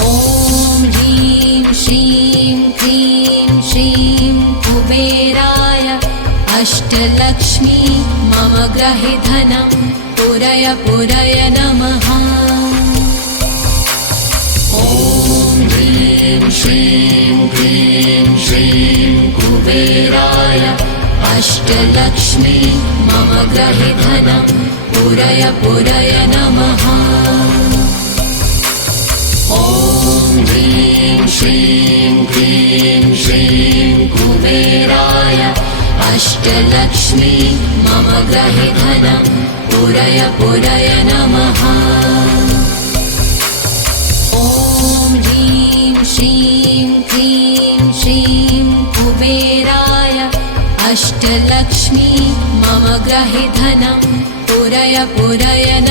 ॐ ह्रीं श्रीं क्रीं श्रीं कुबेराय अष्टलक्ष्मी मम गृहे धनं पुरय पुरय नमः। ॐ ह्रीं श्रीं क्रीं श्रीं कुबेराय अष्टलक्ष्मी मम गृहे धनं पुरय पुरय नमः। ॐ ह्रीं श्रीं क्रीं श्रीं कुबेराय अष्टलक्ष्मी मम गृहे धनं पुरय पुरय नमः। ॐ ह्रीं श्रीं क्रीं श्रीं कुबेराय अष्टलक्ष्मी मम गृहे धनं पुरय पुरय नमः।